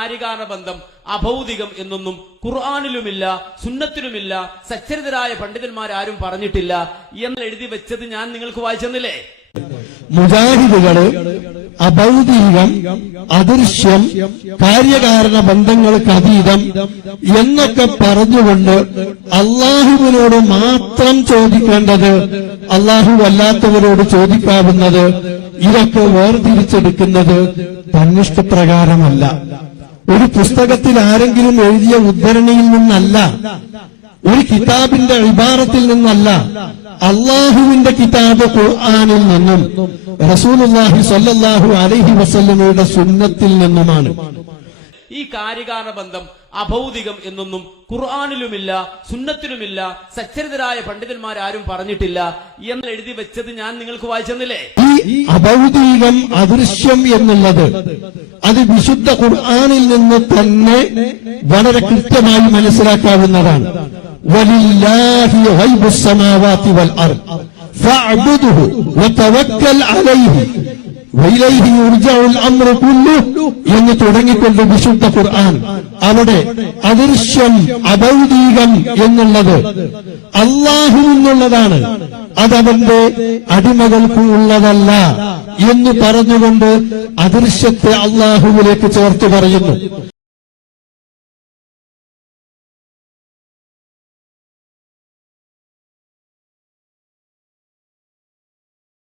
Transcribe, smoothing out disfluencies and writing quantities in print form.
കാര്യകാരണ ബന്ധം അഭൗതികം എന്നൊന്നും ഖുർആനിലുമില്ല, സുന്നത്തിലുമില്ല, സച്ചരിതരായ പണ്ഡിതന്മാരാരും പറഞ്ഞിട്ടില്ല എന്ന് എഴുതി വെച്ചത് ഞാൻ നിങ്ങൾക്ക് വായിച്ചെന്നില്ലേ? മുജാഹിദുകള് അഭൗതികം, അദൃശ്യം, കാര്യകാരണ ബന്ധങ്ങൾക്ക് അതീതം എന്നൊക്കെ പറഞ്ഞുകൊണ്ട് അള്ളാഹുവിനോട് മാത്രം ചോദിക്കേണ്ടത് അള്ളാഹു അല്ലാത്തവരോട് ചോദിക്കാവുന്നത്, ഇതൊക്കെ വേർതിരിച്ചെടുക്കുന്നത് തന്നിഷ്ടപ്രകാരമല്ല, ഒരു പുസ്തകത്തിൽ ആരെങ്കിലും എഴുതിയ ഉദ്ധരണിയിൽ നിന്നല്ല, ഒരു കിതാബിന്റെ ഇബാറത്തിൽ നിന്നല്ല, അള്ളാഹുവിന്റെ കിതാബ് ഖുർആനിൽ നിന്നും റസൂലുള്ളാഹി സ്വല്ലല്ലാഹു അലൈഹി വസല്ലമയുടെ സുന്നത്തിൽ നിന്നുമാണ്. ഈ കാര്യകാരണ ബന്ധം അഭൗതികം എന്നൊന്നും ഖുർആനിലുമില്ല, സുന്നത്തിലുമില്ല, സച്ചരിതരായ പണ്ഡിതന്മാരാരും പറഞ്ഞിട്ടില്ല എന്ന് എഴുതി വെച്ചത് ഞാൻ നിങ്ങൾക്ക് വായിച്ചെന്നില്ലേ? ഈ അഭൗതികം, അദൃശ്യം എന്നുള്ളത് അത് വിശുദ്ധ ഖുർആനിൽ നിന്ന് തന്നെ വളരെ കൃത്യമായി മനസ്സിലാക്കാവുന്നതാണ്. വലില്ലാഹി ഗൈബുസ് സമാവാതി വൽ അർദ് ഫഅബ്ദുഹു വതവക്കൽ അലൈഹി വഇലൈഹി യുർജഉൽ അംറു കുല്ലുഹു എന്ന് തുടങ്ങിക്കൊണ്ട് വിശുദ്ധ ഖുർആൻ അവിടെ അദൃശ്യം, അഭൗതികം എന്നുള്ളത് അല്ലാഹുവിനുള്ളതാണ്, അതവന്റെ അടിമകൾക്ക് ഉള്ളതല്ല എന്ന് പറഞ്ഞുകൊണ്ട് അദൃശ്യത്തെ അല്ലാഹുവിലേക്ക് ചേർത്ത് പറയുന്നു.